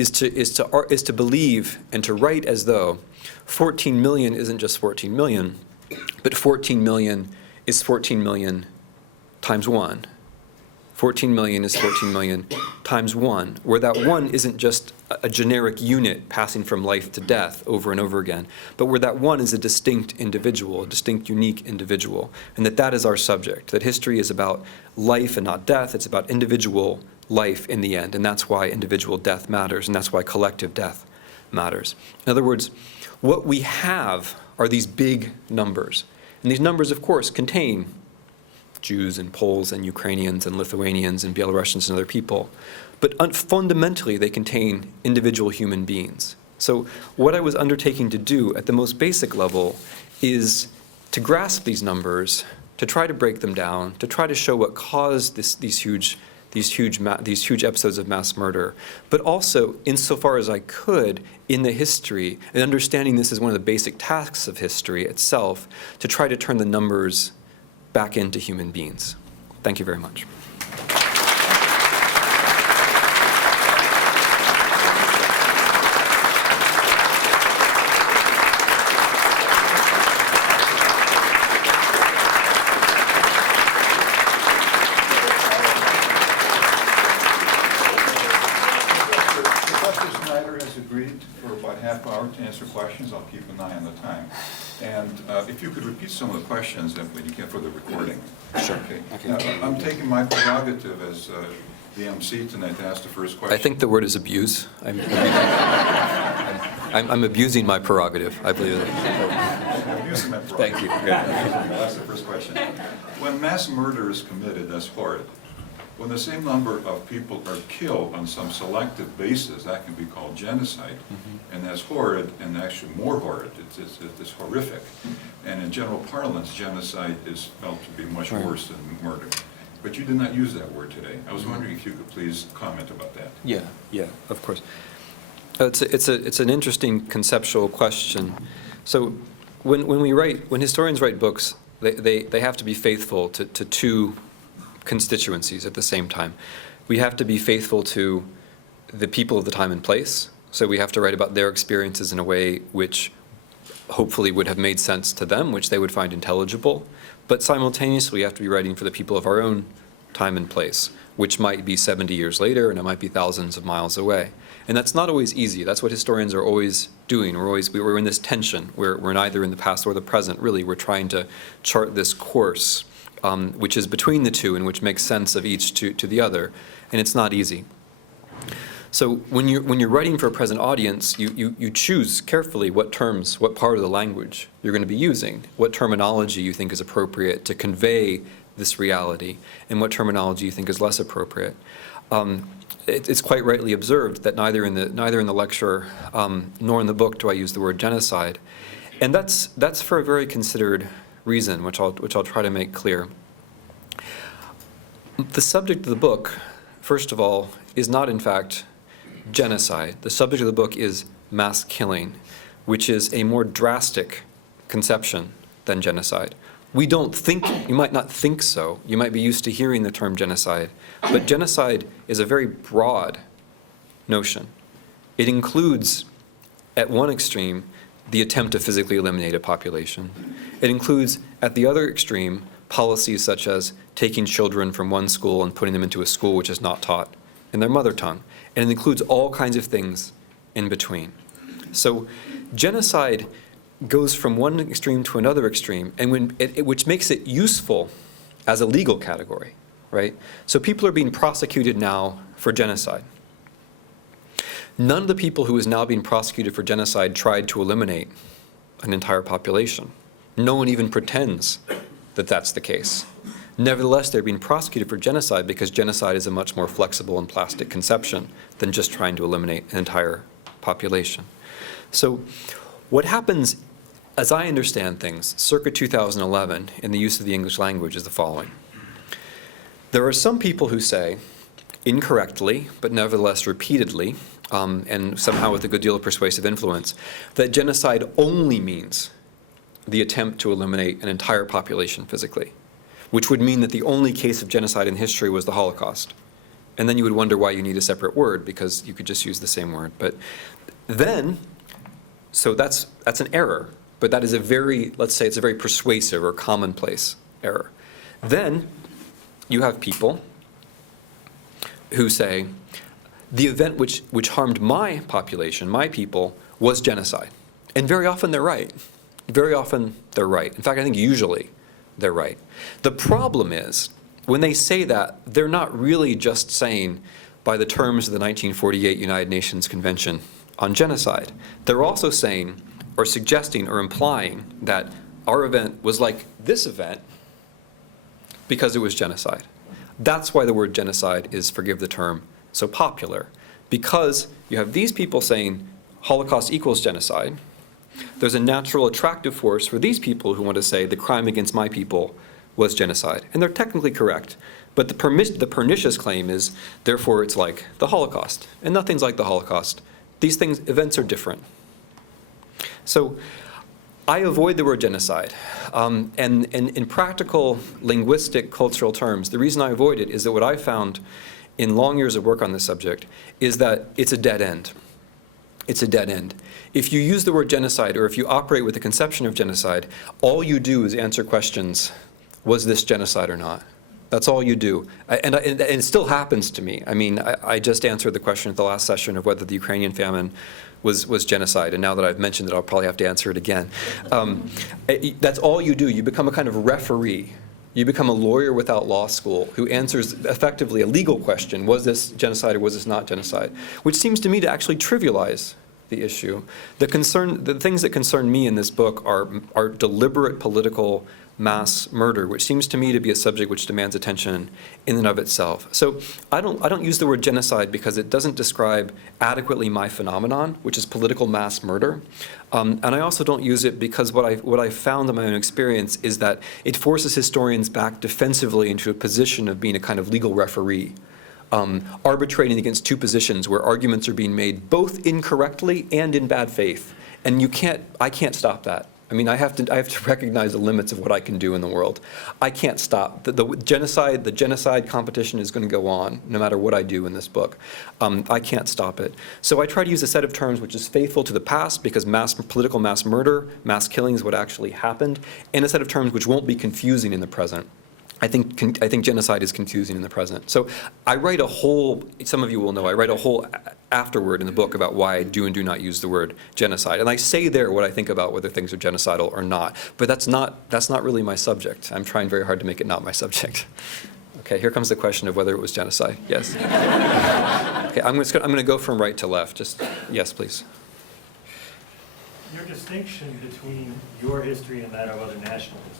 is to believe and to write as though 14 million isn't just 14 million, but 14 million is 14 million times 1. 14 million is 14 million times 1, where that 1 isn't just a generic unit passing from life to death over and over again, but where that 1 is a distinct individual, a distinct, unique individual, and that is our subject, that history is about life and not death. It's about individual life in the end, and that's why individual death matters, and that's why collective death matters. In other words, what we have are these big numbers, and these numbers, of course, contain Jews and Poles and Ukrainians and Lithuanians and Belarusians and other people. But fundamentally, they contain individual human beings. So what I was undertaking to do at the most basic level is to grasp these numbers, to try to break them down, to try to show what caused these huge episodes of mass murder, but also, insofar as I could, in the history, and understanding this is one of the basic tasks of history itself, to try to turn the numbers back into human beings. Thank you very much. To answer questions. I'll keep an eye on the time. And if you could repeat some of the questions that you can for the recording. Sure. Okay. Now, I'm taking my prerogative as the MC tonight to ask the first question. I think the word is abuse. I'm abusing my prerogative, I believe. Abusing my prerogative. Thank you. I'll ask the first question. When mass murder is committed, that's horrid. When the same number of people are killed on some selective basis, that can be called genocide, and that's horrid, and actually more horrid. It's horrific. And in general parlance, genocide is felt to be much worse than murder. But you did not use that word today. I was wondering if you could please comment about that. Yeah, of course. It's an interesting conceptual question. So when historians write books, they have to be faithful to two constituencies at the same time. We have to be faithful to the people of the time and place, so we have to write about their experiences in a way which hopefully would have made sense to them, which they would find intelligible, but simultaneously we have to be writing for the people of our own time and place, which might be 70 years later and it might be thousands of miles away. And that's not always easy. That's what historians are always doing. We're in this tension. We're neither in the past or the present, really. We're trying to chart this course which is between the two and which makes sense of each to the other, and it's not easy. So when you're writing for a present audience, you choose carefully what terms, what part of the language you're going to be using, what terminology you think is appropriate to convey this reality, and what terminology you think is less appropriate. It's quite rightly observed that neither in the lecture nor in the book do I use the word genocide, and that's for a very considered reason, which I'll try to make clear. The subject of the book, first of all, is not in fact genocide. The subject of the book is mass killing, which is a more drastic conception than genocide. We don't think, you might not think so, you might be used to hearing the term genocide, but genocide is a very broad notion. It includes, at one extreme, the attempt to physically eliminate a population. It includes, at the other extreme, policies such as taking children from one school and putting them into a school which is not taught in their mother tongue. And it includes all kinds of things in between. So genocide goes from one extreme to another extreme, and which makes it useful as a legal category, right? So people are being prosecuted now for genocide. None of the people who is now being prosecuted for genocide tried to eliminate an entire population. No one even pretends that that's the case. Nevertheless, they're being prosecuted for genocide because genocide is a much more flexible and plastic conception than just trying to eliminate an entire population. So what happens, as I understand things, circa 2011, in the use of the English language is the following. There are some people who say, incorrectly, but nevertheless repeatedly, and somehow with a good deal of persuasive influence, that genocide only means the attempt to eliminate an entire population physically, which would mean that the only case of genocide in history was the Holocaust, And then you would wonder why you need a separate word, because you could just use the same word. But then, so that's an error, but that is a very, let's say it's a very persuasive or commonplace error. Then you have people who say, the event which harmed my population, my people, was genocide. And very often they're right. Very often they're right. In fact, I think usually they're right. The problem is, when they say that, they're not really just saying by the terms of the 1948 United Nations Convention on Genocide. They're also saying, or suggesting, or implying that our event was like this event because it was genocide. That's why the word genocide is, forgive the term, so popular. Because you have these people saying Holocaust equals genocide. There's a natural attractive force for these people who want to say the crime against my people was genocide. And they're technically correct. But the pernicious claim is, therefore, it's like the Holocaust. And nothing's like the Holocaust. These events are different. So I avoid the word genocide. And in practical, linguistic, cultural terms, the reason I avoid it is that what I found in long years of work on this subject is that it's a dead end. It's a dead end. If you use the word genocide, or if you operate with the conception of genocide, all you do is answer questions, was this genocide or not? That's all you do. And it still happens to me. I mean, I just answered the question at the last session of whether the Ukrainian famine was genocide, and now that I've mentioned it, I'll probably have to answer it again. That's all you do. You become a kind of referee. You become a lawyer without law school who answers effectively a legal question, was this genocide or was this not genocide? Which seems to me to actually trivialize the issue. The things that concern me in this book are deliberate political mass murder, which seems to me to be a subject which demands attention in and of itself. So I don't use the word genocide because it doesn't describe adequately my phenomenon, which is political mass murder. And I also don't use it because what I've found in my own experience is that it forces historians back defensively into a position of being a kind of legal referee, arbitrating against two positions where arguments are being made both incorrectly and in bad faith. And I can't stop that. I mean, I have to recognize the limits of what I can do in the world. I can't stop. The genocide competition is going to go on no matter what I do in this book. I can't stop it. So I try to use a set of terms which is faithful to the past, because political mass murder, mass killing is what actually happened, and a set of terms which won't be confusing in the present. I think genocide is confusing in the present. So I write a whole, some of you will know, I write a whole afterword in the book about why I do and do not use the word genocide. And I say there what I think about whether things are genocidal or not. But that's not really my subject. I'm trying very hard to make it not my subject. Okay, here comes the question of whether it was genocide. Yes? Okay, I'm going to go from right to left. Just, yes, please. Your distinction between your history and that of other national histories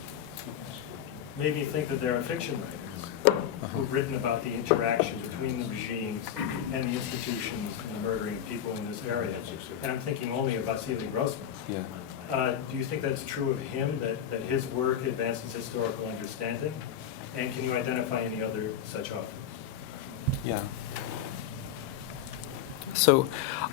made me think that there are fiction writers who've written about the interaction between the regimes and the institutions and murdering people in this area. And I'm thinking only of Vasily Grossman. Yeah. Do you think that's true of him, that his work advances historical understanding? And can you identify any other such authors? Yeah. So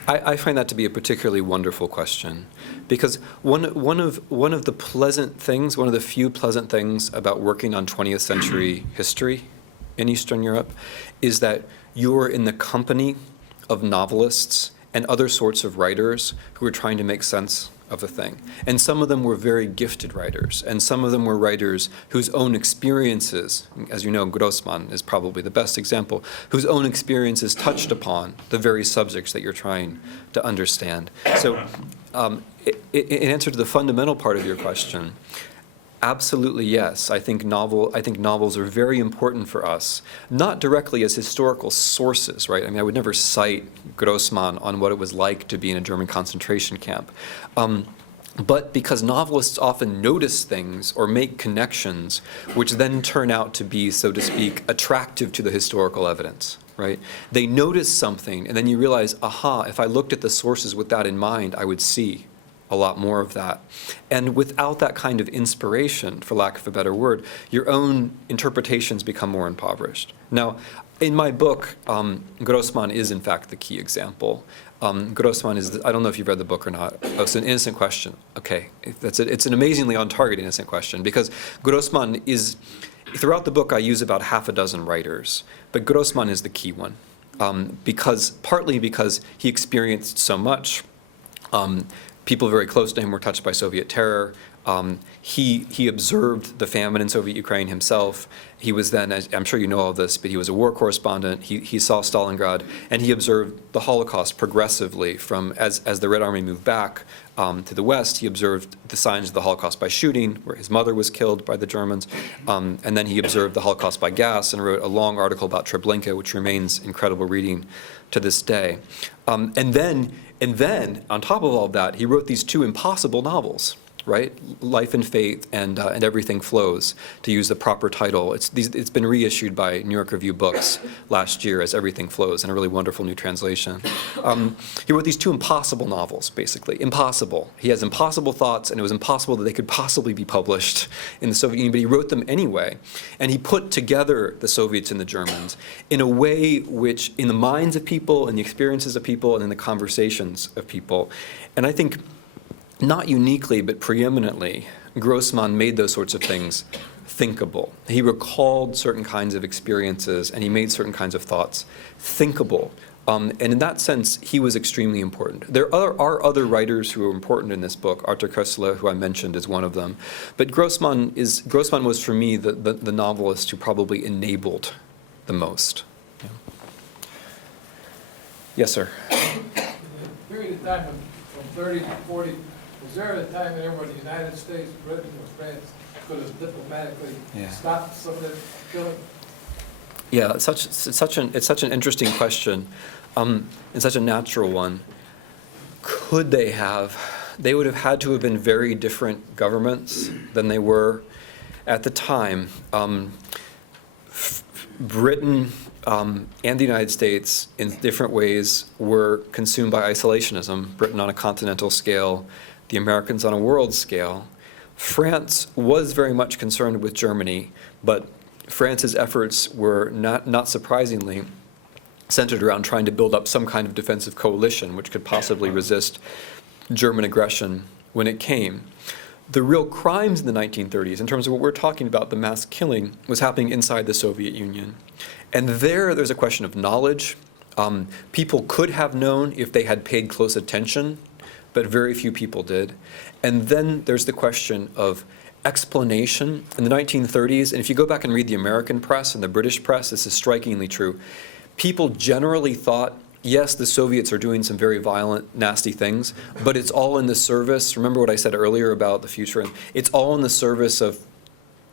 I find that to be a particularly wonderful question, because one of the pleasant things, one of the few pleasant things about working on 20th century history in Eastern Europe is that you're in the company of novelists and other sorts of writers who are trying to make sense of a thing. And some of them were very gifted writers, and some of them were writers whose own experiences, as you know, Grossman is probably the best example, whose own experiences touched upon the very subjects that you're trying to understand. So in answer to the fundamental part of your question, absolutely yes. I think novels are very important for us, not directly as historical sources, right? I mean, I would never cite Grossman on what it was like to be in a German concentration camp. But because novelists often notice things or make connections which then turn out to be, so to speak, attractive to the historical evidence, right? They notice something, and then you realize, aha, if I looked at the sources with that in mind, I would see a lot more of that. And without that kind of inspiration, for lack of a better word, your own interpretations become more impoverished. Now, in my book, Grossman is in fact the key example. Grossman is, I don't know if you've read the book or not. Oh, it's an innocent question. Okay, it's an amazingly on-target innocent question, because Grossman is throughout the book, I use about half a dozen writers, but Grossman is the key one, partly because he experienced so much. People very close to him were touched by Soviet terror. He observed the famine in Soviet Ukraine himself. He was then, as I'm sure you know all this, but he was a war correspondent. He saw Stalingrad, and he observed the Holocaust progressively from, as the Red Army moved back to the West, he observed the signs of the Holocaust by shooting, where his mother was killed by the Germans, and then he observed the Holocaust by gas and wrote a long article about Treblinka, which remains incredible reading to this day. And then, on top of all of that, he wrote these two impossible novels, right? Life and Faith and Everything Flows, to use the proper title. It's been reissued by New York Review Books last year as Everything Flows, in a really wonderful new translation. He wrote these two impossible novels, basically. Impossible. He has impossible thoughts, and it was impossible that they could possibly be published in the Soviet Union, but he wrote them anyway. And he put together the Soviets and the Germans in a way which, in the minds of people, in the experiences of people, and in the conversations of people. And I think, not uniquely, but preeminently, Grossman made those sorts of things thinkable. He recalled certain kinds of experiences, and he made certain kinds of thoughts thinkable. And in that sense, he was extremely important. There are other writers who are important in this book. Arthur Koestler, who I mentioned, is one of them. But Grossman was, for me, the novelist who probably enabled the most. Yeah. Yes, sir? Period of time from 30 to 40, was there a time there where the United States, Britain, or France could have diplomatically stopped some of the killing? Yeah, it's such an interesting question, and such a natural one. Could they have? They would have had to have been very different governments than they were at the time. Britain and the United States, in different ways, were consumed by isolationism. Britain on a continental scale, the Americans on a world scale. France was very much concerned with Germany, but France's efforts were not surprisingly centered around trying to build up some kind of defensive coalition which could possibly resist German aggression when it came. The real crimes in the 1930s, in terms of what we're talking about, the mass killing, was happening inside the Soviet Union. And there's a question of knowledge. People could have known if they had paid close attention, but very few people did. And then there's the question of explanation. In the 1930s, and if you go back and read the American press and the British press, this is strikingly true. People generally thought, yes, the Soviets are doing some very violent, nasty things, but it's all in the service. Remember what I said earlier about the future? It's all in the service of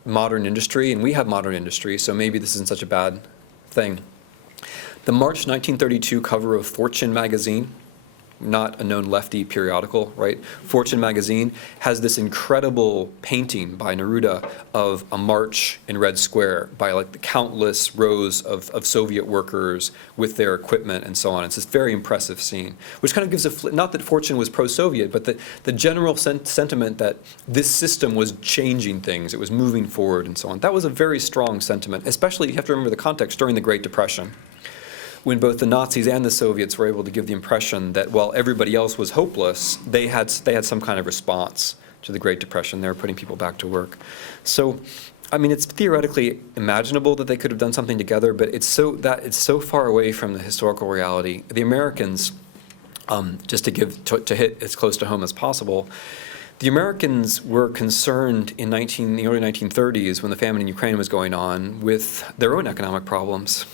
modern industry, and we have modern industry, so maybe this isn't such a bad thing. The March 1932 cover of Fortune magazine, not a known lefty periodical, right? Fortune magazine has this incredible painting by Neruda of a march in Red Square by like the countless rows of Soviet workers with their equipment and so on. It's this very impressive scene, which kind of gives not that Fortune was pro-Soviet, but the general sentiment that this system was changing things, it was moving forward and so on. That was a very strong sentiment, especially, you have to remember the context, during the Great Depression, when both the Nazis and the Soviets were able to give the impression that while everybody else was hopeless, they had some kind of response to the Great Depression. They were putting people back to work. So, I mean, it's theoretically imaginable that they could have done something together, but it's so far away from the historical reality. The Americans, just to hit as close to home as possible, the Americans were concerned in the early 1930s, when the famine in Ukraine was going on, with their own economic problems.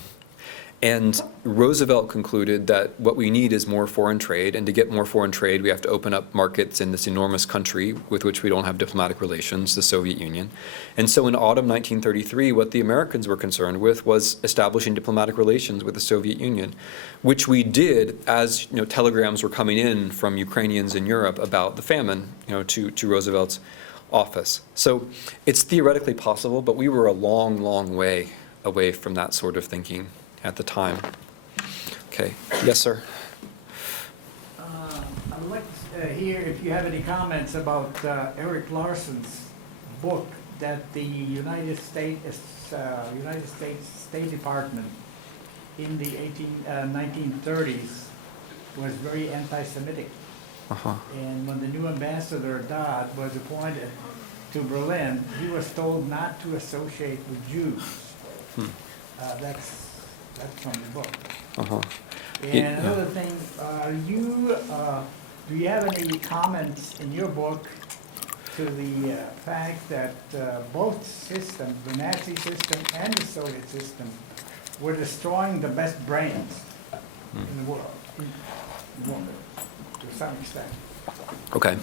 And Roosevelt concluded that what we need is more foreign trade, and to get more foreign trade, we have to open up markets in this enormous country with which we don't have diplomatic relations, the Soviet Union. And so in autumn 1933, what the Americans were concerned with was establishing diplomatic relations with the Soviet Union, which we did as telegrams were coming in from Ukrainians in Europe about the famine to Roosevelt's office. So it's theoretically possible, but we were a long, long way away from that sort of thinking at the time. Okay. Yes, sir. I would like to hear if you have any comments about Eric Larson's book that the United States State Department in the 1930s was very anti-Semitic. And when the new ambassador, Dodd, was appointed, to Berlin, he was told not to associate with Jews. That's from the book. Uh-huh. And another thing, do you have any comments in your book to the fact that both systems, the Nazi system and the Soviet system, were destroying the best brains in the world, to some extent? Okay.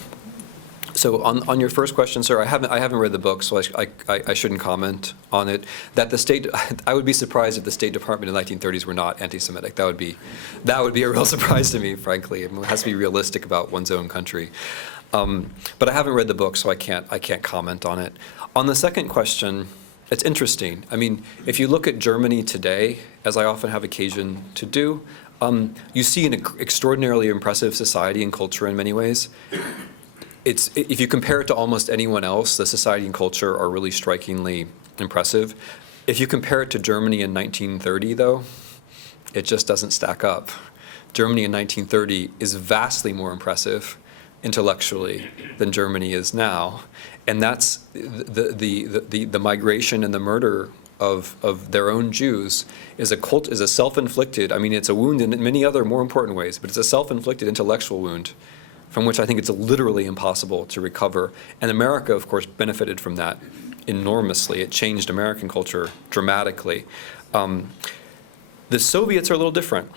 So on your first question, sir, I haven't read the book, so I shouldn't comment on it. That the state, I would be surprised if the State Department in the 1930s were not anti-Semitic. That would be a real surprise to me, frankly. It has to be realistic about one's own country. But I haven't read the book, so I can't comment on it. On the second question, it's interesting. I mean, if you look at Germany today, as I often have occasion to do, you see an extraordinarily impressive society and culture in many ways. If you compare it to almost anyone else, the society and culture are really strikingly impressive. If you compare it to Germany in 1930, though, it just doesn't stack up. Germany in 1930 is vastly more impressive intellectually than Germany is now, and that's the migration and the murder of their own Jews is a self-inflicted. I mean, it's a wound in many other more important ways, but it's a self-inflicted intellectual wound from which I think it's literally impossible to recover. And America, of course, benefited from that enormously. It changed American culture dramatically. The Soviets are a little different.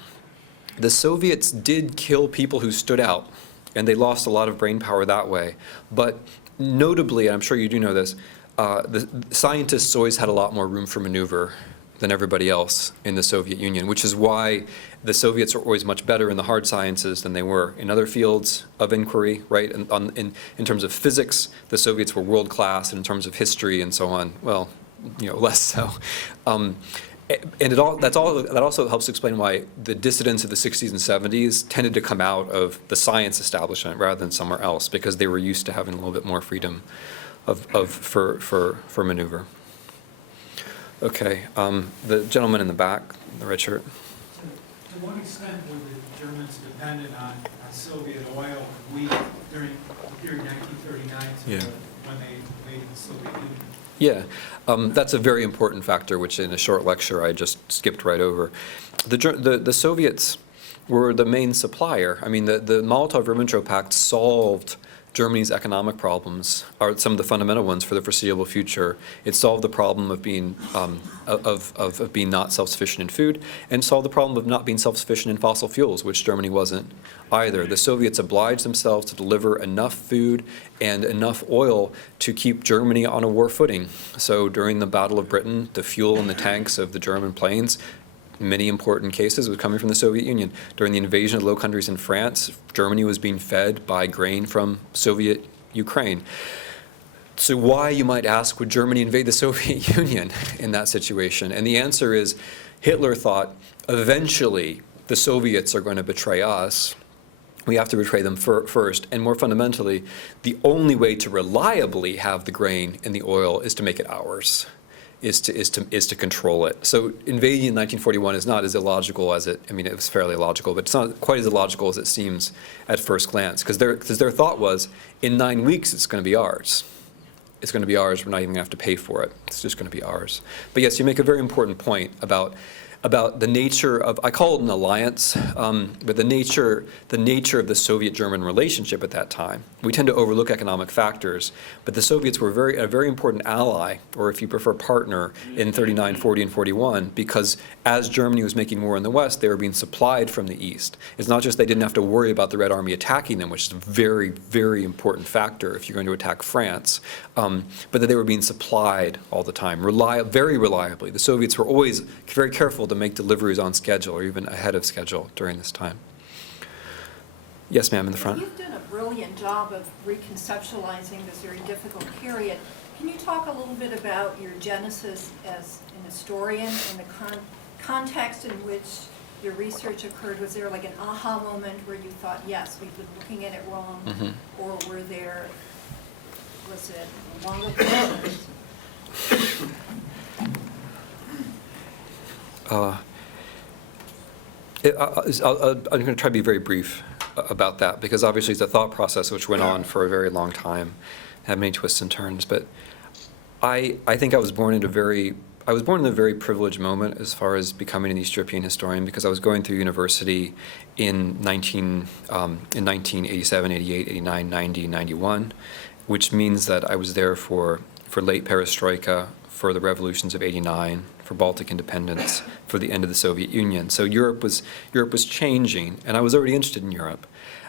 The Soviets did kill people who stood out, and they lost a lot of brain power that way. But notably, and I'm sure you do know this, the scientists always had a lot more room for maneuver than everybody else in the Soviet Union, which is why the Soviets are always much better in the hard sciences than they were in other fields of inquiry, right? In terms of physics, the Soviets were world class, and in terms of history and so on, well, less so. And that also helps explain why the dissidents of the 60s and 70s tended to come out of the science establishment rather than somewhere else, because they were used to having a little bit more freedom for maneuver. Okay, the gentleman in the back, the red shirt. To what extent were the Germans dependent on Soviet oil and wheat during the period 1939 to when they made the Soviet Union? Yeah, that's a very important factor, which in a short lecture I just skipped right over. The Soviets were the main supplier. I mean, the Molotov-Ribbentrop Pact solved Germany's economic problems, are some of the fundamental ones for the foreseeable future. It solved the problem of being being not self-sufficient in food, and solved the problem of not being self-sufficient in fossil fuels, which Germany wasn't either. The Soviets obliged themselves to deliver enough food and enough oil to keep Germany on a war footing. So during the Battle of Britain, the fuel in the tanks of the German planes, many important cases, was coming from the Soviet Union. During the invasion of the Low Countries in France, Germany was being fed by grain from Soviet Ukraine. So why, you might ask, would Germany invade the Soviet Union in that situation? And the answer is, Hitler thought, eventually the Soviets are going to betray us. We have to betray them first. And more fundamentally, the only way to reliably have the grain and the oil is to make it ours. Is to control it. So invading in 1941 is not as illogical as it was fairly illogical, but it's not quite as illogical as it seems at first glance, because their thought was, in 9 weeks it's going to be ours. It's going to be ours, we're not even going to have to pay for it. It's just going to be ours. But yes, you make a very important point about the nature of, I call it an alliance, but the nature of the Soviet-German relationship at that time. We tend to overlook economic factors, but the Soviets were a very important ally, or if you prefer partner, in 39, 40, and 41, because as Germany was making war in the West, they were being supplied from the East. It's not just they didn't have to worry about the Red Army attacking them, which is a very, very important factor if you're going to attack France, but that they were being supplied all the time, very reliably. The Soviets were always very careful to make deliveries on schedule or even ahead of schedule during this time. Yes, ma'am, in the front. You've done a brilliant job of reconceptualizing this very difficult period. Can you talk a little bit about your genesis as an historian and the context in which your research occurred? Was there like an aha moment where you thought, yes, we've been looking at it wrong, or was it a longer process? I'm going to try to be very brief about that, because obviously it's a thought process which went on for a very long time. had many twists and turns. But I think I was born in a very privileged moment as far as becoming an East European historian, because I was going through university in 1987, 88, 89, 90, 91, which means that I was there for late perestroika, for the revolutions of '89, for Baltic independence, for the end of the Soviet Union. So Europe was changing, and I was already interested in Europe.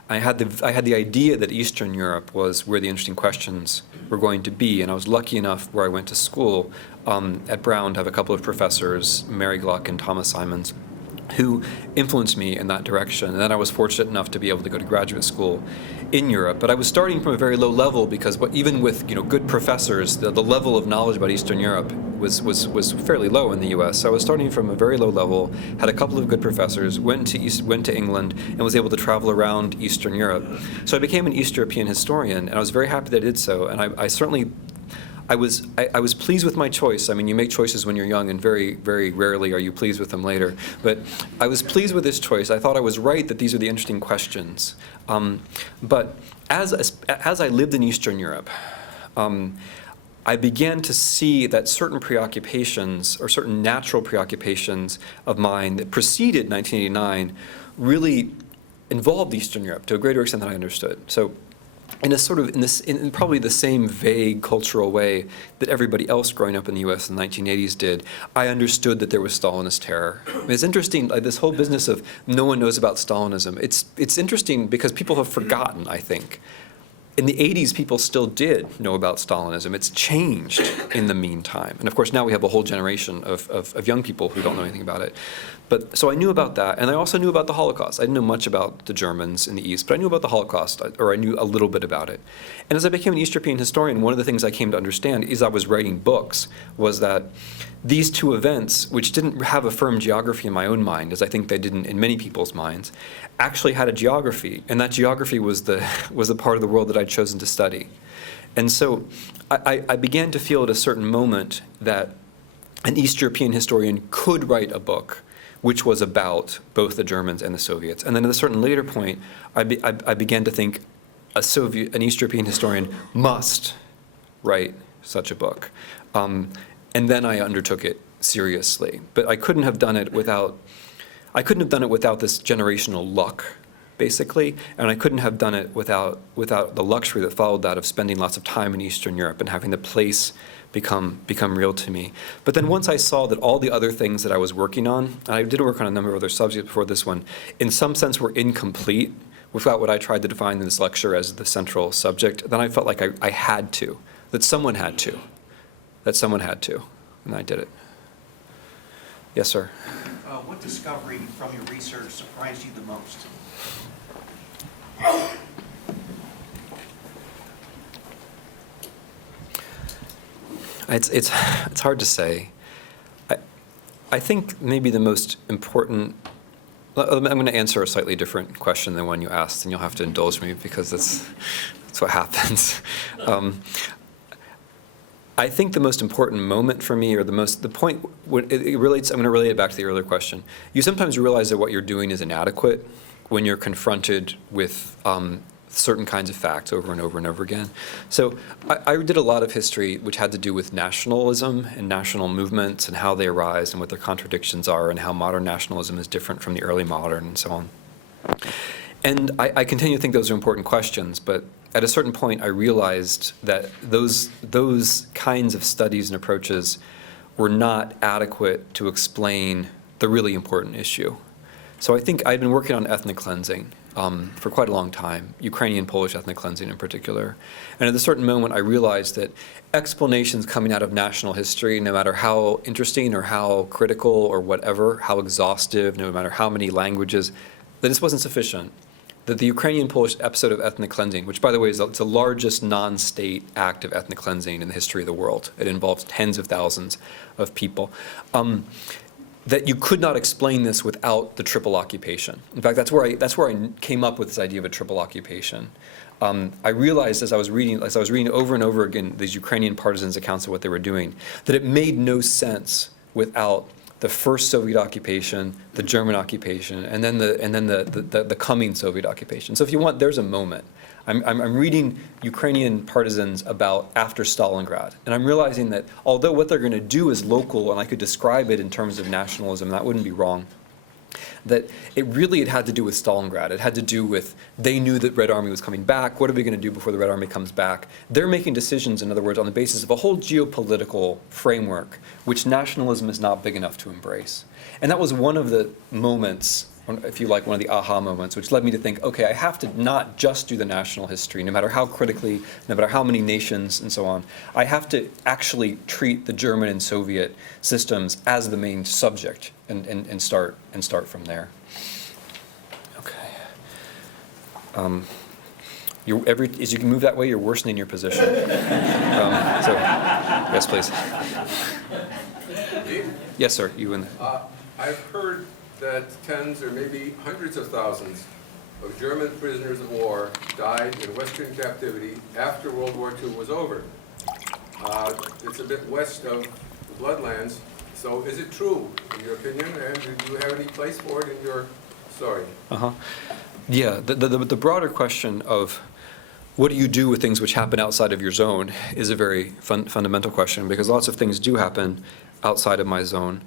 I had the idea that Eastern Europe was where the interesting questions were going to be, and I was lucky enough where I went to school at Brown to have a couple of professors, Mary Gluck and Thomas Simons, who influenced me in that direction. And then I was fortunate enough to be able to go to graduate school in Europe. But I was starting from a very low level, because even with good professors, the level of knowledge about Eastern Europe was fairly low in the U.S. So I was starting from a very low level, had a couple of good professors, went to England, and was able to travel around Eastern Europe. So I became an East European historian, and I was very happy that I did so. And I was pleased with my choice. I mean, you make choices when you're young, and very, very rarely are you pleased with them later. But I was pleased with this choice. I thought I was right that these are the interesting questions. But as I lived in Eastern Europe, I began to see that certain preoccupations, or certain natural preoccupations of mine that preceded 1989, really involved Eastern Europe to a greater extent than I understood. So, in probably the same vague cultural way that everybody else growing up in the U.S. in the 1980s did, I understood that there was Stalinist terror. I mean, it's interesting, like this whole business of no one knows about Stalinism. It's interesting because people have forgotten, I think. In the 80s, people still did know about Stalinism. It's changed in the meantime. And of course, now we have a whole generation of young people who don't know anything about it. So I knew about that, and I also knew about the Holocaust. I didn't know much about the Germans in the East, but I knew about the Holocaust, or I knew a little bit about it. And as I became an East European historian, one of the things I came to understand as I was writing books was that these two events, which didn't have a firm geography in my own mind, as I think they didn't in many people's minds, actually had a geography, and that geography was the part of the world that I'd chosen to study. And so I began to feel at a certain moment that an East European historian could write a book which was about both the Germans and the Soviets. And then at a certain later point, I began to think an East European historian must write such a book. And then I undertook it seriously. But I couldn't have done it without this generational luck, basically, and I couldn't have done it without the luxury that followed that of spending lots of time in Eastern Europe and having the place become real to me. But then once I saw that all the other things that I was working on, and I did work on a number of other subjects before this one, in some sense were incomplete without what I tried to define in this lecture as the central subject, then I felt like I had to, that someone had to, and I did it. Yes, sir? What discovery from your research surprised you the most? It's hard to say. I think maybe the most important. I'm going to answer a slightly different question than one you asked, and you'll have to indulge me because that's what happens. I think the most important moment for me, or the point, it relates. I'm going to relate it back to the earlier question. You sometimes realize that what you're doing is inadequate when you're confronted with certain kinds of facts over and over and over again. So I did a lot of history which had to do with nationalism and national movements and how they arise and what their contradictions are and how modern nationalism is different from the early modern and so on. And I continue to think those are important questions, but at a certain point I realized that those kinds of studies and approaches were not adequate to explain the really important issue. So I think I'd been working on ethnic cleansing for quite a long time, Ukrainian Polish ethnic cleansing in particular. And at a certain moment I realized that explanations coming out of national history, no matter how interesting or how critical or whatever, how exhaustive, no matter how many languages, that this wasn't sufficient. That the Ukrainian Polish episode of ethnic cleansing, which by the way is the largest non-state act of ethnic cleansing in the history of the world. It involves tens of thousands of people. That you could not explain this without the triple occupation. In fact, that's where I came up with this idea of a triple occupation. I realized as I was reading over and over again these Ukrainian partisans' accounts of what they were doing, that it made no sense without the first Soviet occupation, the German occupation, and then the coming Soviet occupation. So if you want, there's a moment. I'm reading Ukrainian partisans about after Stalingrad, and I'm realizing that although what they're going to do is local, and I could describe it in terms of nationalism, that wouldn't be wrong, that it had to do with Stalingrad. It had to do with, they knew that Red Army was coming back. What are we going to do before the Red Army comes back? They're making decisions, in other words, on the basis of a whole geopolitical framework, which nationalism is not big enough to embrace. And that was one of the moments, if you like, one of the aha moments, which led me to think, okay, I have to not just do the national history, no matter how critically, no matter how many nations and so on. I have to actually treat the German and Soviet systems as the main subject and start from there. Okay. As you can move that way, you're worsening your position. So, yes, please. Yes, sir. You and. I've heard that tens or maybe hundreds of thousands of German prisoners of war died in Western captivity after World War II was over. It's a bit west of the Bloodlands. So is it true, in your opinion, and do you have any place for it in your story? Yeah, the broader question of what do you do with things which happen outside of your zone is a very fundamental question, because lots of things do happen outside of my zone.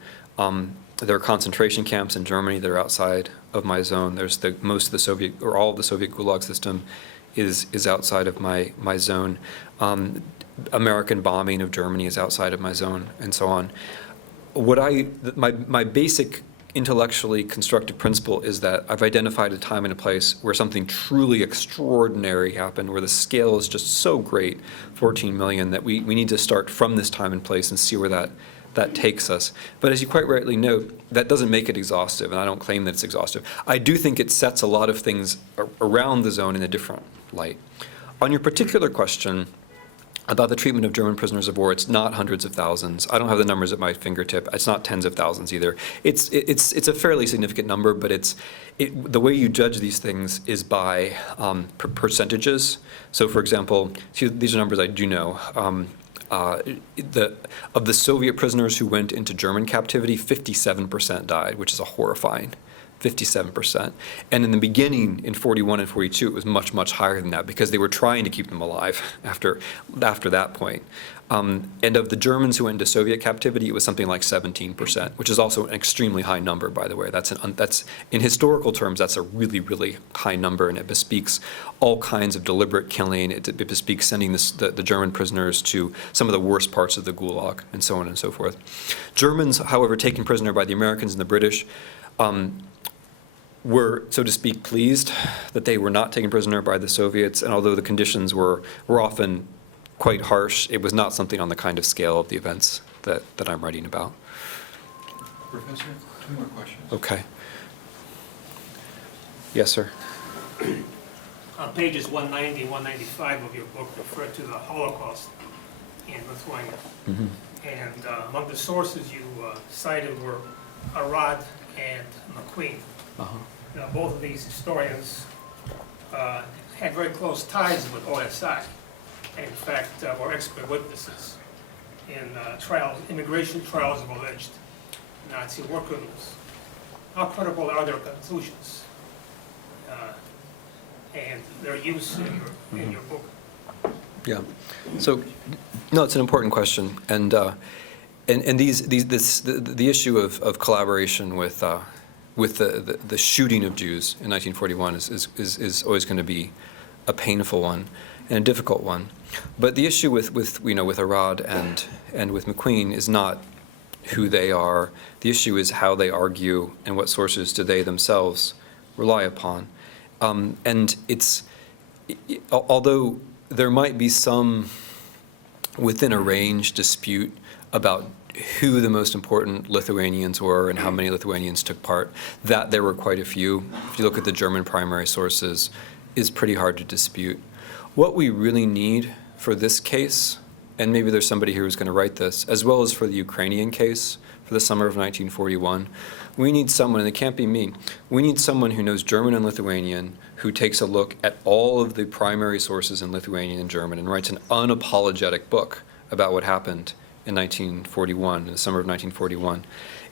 There are concentration camps in Germany that are outside of my zone. There's most of the Soviet, or all of the Soviet Gulag system is outside of my zone. American bombing of Germany is outside of my zone, and so on. My basic intellectually constructive principle is that I've identified a time and a place where something truly extraordinary happened, where the scale is just so great, 14 million, that we need to start from this time and place and see where that takes us. But as you quite rightly note, that doesn't make it exhaustive, and I don't claim that it's exhaustive. I do think it sets a lot of things around the zone in a different light. On your particular question about the treatment of German prisoners of war, it's not hundreds of thousands. I don't have the numbers at my fingertip. It's not tens of thousands either. It's a fairly significant number, but the way you judge these things is by percentages. So, for example, these are numbers I do know. Of the Soviet prisoners who went into German captivity, 57% died, which is a horrifying 57%. And in the beginning, in 41 and 42, it was much, much higher than that, because they were trying to keep them alive after that point. And of the Germans who went into Soviet captivity, it was something like 17%, which is also an extremely high number, by the way. That's in historical terms, that's a really, really high number, and it bespeaks all kinds of deliberate killing. It bespeaks sending the German prisoners to some of the worst parts of the Gulag, and so on and so forth. Germans, however, taken prisoner by the Americans and the British, were, so to speak, pleased that they were not taken prisoner by the Soviets, and although the conditions were often quite harsh, it was not something on the kind of scale of the events that I'm writing about. Professor, 2 more questions. Okay. Yes, sir. Pages 190 and 195 of your book refer to the Holocaust in Lithuania. Mm-hmm. And among the sources you cited were Arad and McQueen. Uh-huh. Now, both of these historians had very close ties with OSI. And in fact, were expert witnesses in immigration trials of alleged Nazi war criminals. How credible are their conclusions and their use in your book? Yeah. So, no, it's an important question, and the issue of collaboration with the shooting of Jews in 1941 is always going to be a painful one and a difficult one. But the issue with Arad and with McQueen is not who they are. The issue is how they argue and what sources do they themselves rely upon. And although there might be some within a range dispute about who the most important Lithuanians were and how many Lithuanians took part, that there were quite a few. If you look at the German primary sources, is pretty hard to dispute. What we really need for this case, and maybe there's somebody here who's going to write this, as well as for the Ukrainian case for the summer of 1941, we need someone, and it can't be me, we need someone who knows German and Lithuanian, who takes a look at all of the primary sources in Lithuanian and German and writes an unapologetic book about what happened in 1941, in the summer of 1941.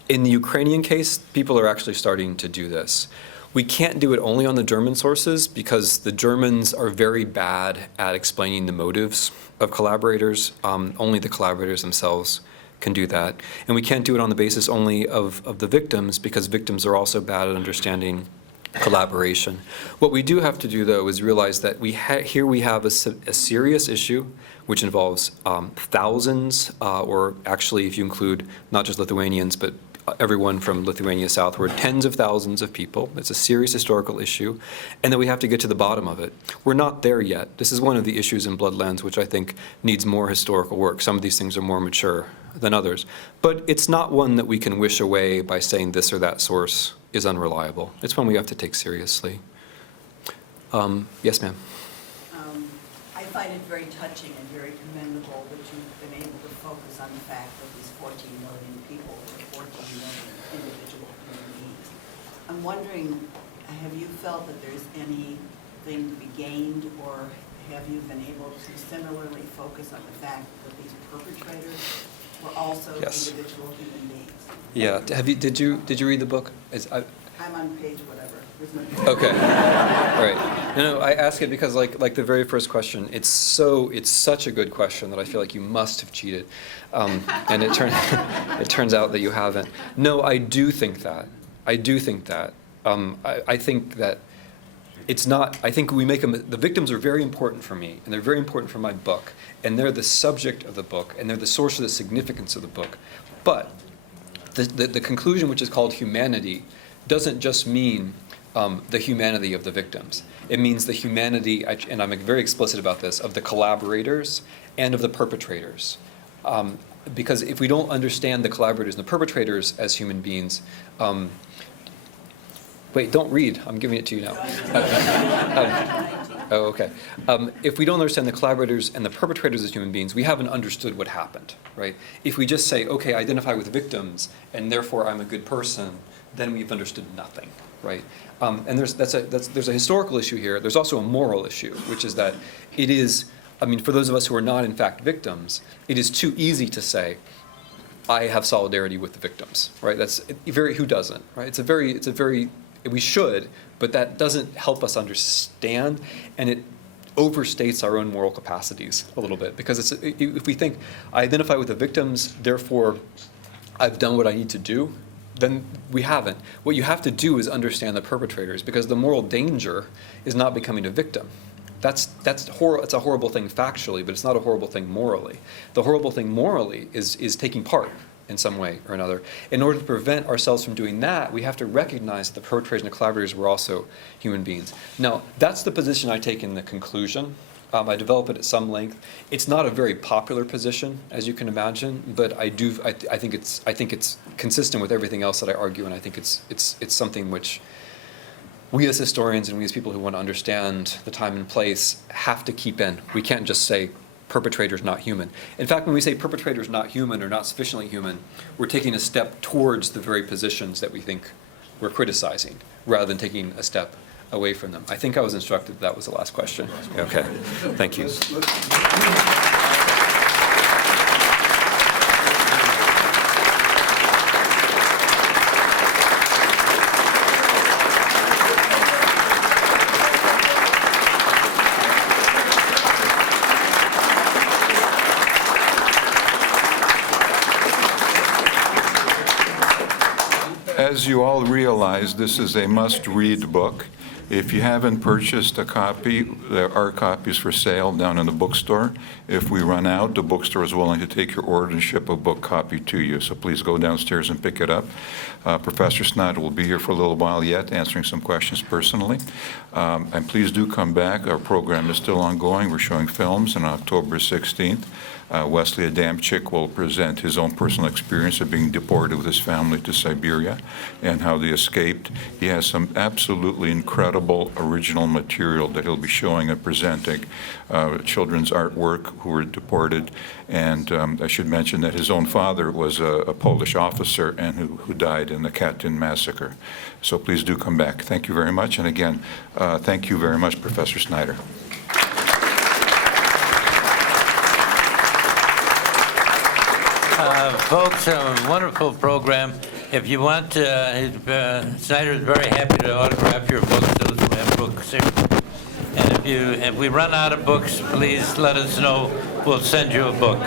In the Ukrainian case, people are actually starting to do this. We can't do it only on the German sources because the Germans are very bad at explaining the motives of collaborators. Only the collaborators themselves can do that. And we can't do it on the basis only of the victims because victims are also bad at understanding collaboration. What we do have to do, though, is realize that here we have a serious issue which involves thousands, or actually, if you include not just Lithuanians, but everyone from Lithuania southward, tens of thousands of people. It's a serious historical issue, and that we have to get to the bottom of it. We're not there yet. This is one of the issues in Bloodlands which I think needs more historical work. Some of these things are more mature than others. But it's not one that we can wish away by saying this or that source is unreliable. It's one we have to take seriously. Yes, ma'am. I find it very touching and very commendable that you've been able to focus on the fact that these 14 million people are 14 million individual human beings. I'm wondering, have you felt that there's anything to be gained, or have you been able to similarly focus on the fact that these perpetrators were also Yes. individual human beings? Yeah. Did you read the book? I'm on page whatever. Okay. All right. No, I ask it because, like the very first question, it's such a good question that I feel like you must have cheated, and it turns out that you haven't. No, I do think that. I think that it's not. I think we make them. The victims are very important for me, and they're very important for my book, and they're the subject of the book, and they're the source of the significance of the book. But the conclusion, which is called humanity, doesn't just mean the humanity of the victims. It means the humanity, and I'm very explicit about this, of the collaborators and of the perpetrators. Because if we don't understand the collaborators and the perpetrators as human beings, wait, don't read. I'm giving it to you now. Oh, okay. If we don't understand the collaborators and the perpetrators as human beings, we haven't understood what happened, right? If we just say, okay, I identify with victims, and therefore I'm a good person, then we've understood nothing, right? And there's a historical issue here. There's also a moral issue, which is that it is, I mean, for those of us who are not in fact victims, it is too easy to say, I have solidarity with the victims, right? That's very, who doesn't, right? It's a very, we should, but that doesn't help us understand, and it overstates our own moral capacities a little bit, because if we think, I identify with the victims, therefore I've done what I need to do, then we haven't. What you have to do is understand the perpetrators, because the moral danger is not becoming a victim. That's it's a horrible thing factually, but it's not a horrible thing morally. The horrible thing morally is taking part in some way or another. In order to prevent ourselves from doing that, we have to recognize that the perpetrators and the collaborators were also human beings. Now, that's the position I take in the conclusion. I develop it at some length. It's not a very popular position, as you can imagine, but I think it's consistent with everything else that I argue, and I think it's something which we as historians and we as people who want to understand the time and place have to keep in. We can't just say perpetrators not human. In fact, when we say perpetrators not human or not sufficiently human, we're taking a step towards the very positions that we think we're criticizing, rather than taking a step away from them. I think I was instructed that was the last question. Okay, thank you. As you all realize, this is a must-read book. If you haven't purchased a copy, there are copies for sale down in the bookstore. If we run out, the bookstore is willing to take your order and ship a book copy to you. So please go downstairs and pick it up. Professor Snyder will be here for a little while yet, answering some questions personally. And please do come back. Our program is still ongoing. We're showing films on October 16th. Wesley Adamczyk will present his own personal experience of being deported with his family to Siberia and how they escaped. He has some absolutely incredible original material that he'll be showing and presenting, children's artwork who were deported. And I should mention that his own father was a Polish officer and who died in the Katyn massacre. So please do come back. Thank you very much. And again, thank you very much, Professor Snyder. Folks, a wonderful program, If you want, Snyder is very happy to autograph your books, those who have books here. And if we run out of books, please let us know. We'll send you a book.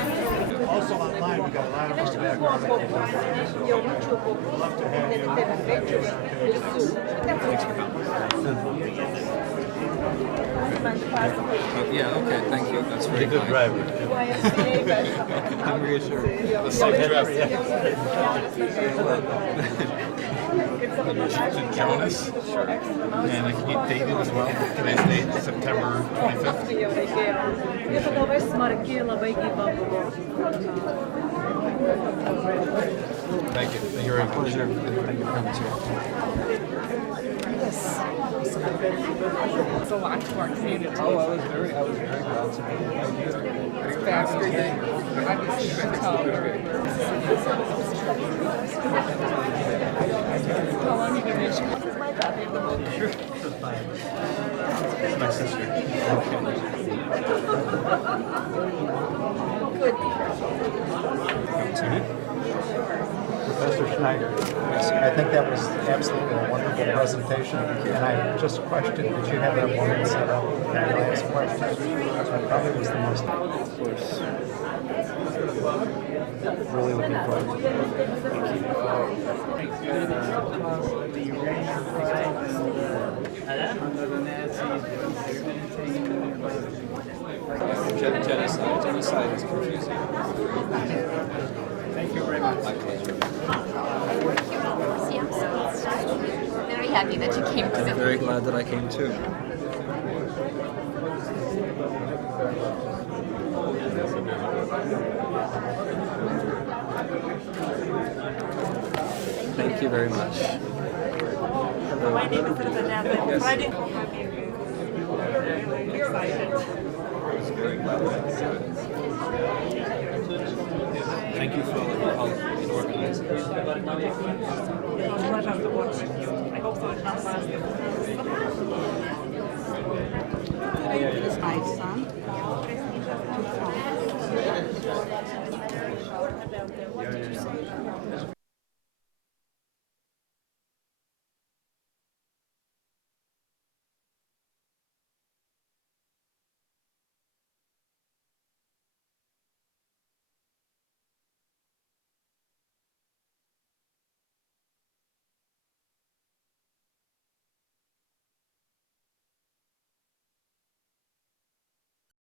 Also online, we've got a lot of our back articles. So we'd love to have you. Thanks for coming. Yeah, okay, thank you. That's very Good kind. driver. I'm reassured. The same trip. To Jonas. Sure. And can you date it as well? Today's date, September 25th. Thank you. Thank you very much. Pleasure. Thank you for coming, sir. It's a lot to our community. Oh, I was very glad to meet you. It's faster than I was even told. How long have you been? This is my copy of the book. Sure. My sister. Professor Snyder, I think that was absolutely a wonderful presentation, and I just questioned, did you have that woman set up and ask questions? That probably was the most. Of course. Really looking forward to it. Genocide is confusing. Thank you very much. My pleasure. Very happy that you came to I'm very glad that I came too. Thank you very much. Hello. My name is Elizabeth. Yes. I didn't have you. I'm excited. I was very glad that I could do it. Thank you for all of your help in organizing this. It was a pleasure to watch. I hope so it's not last. This is my son.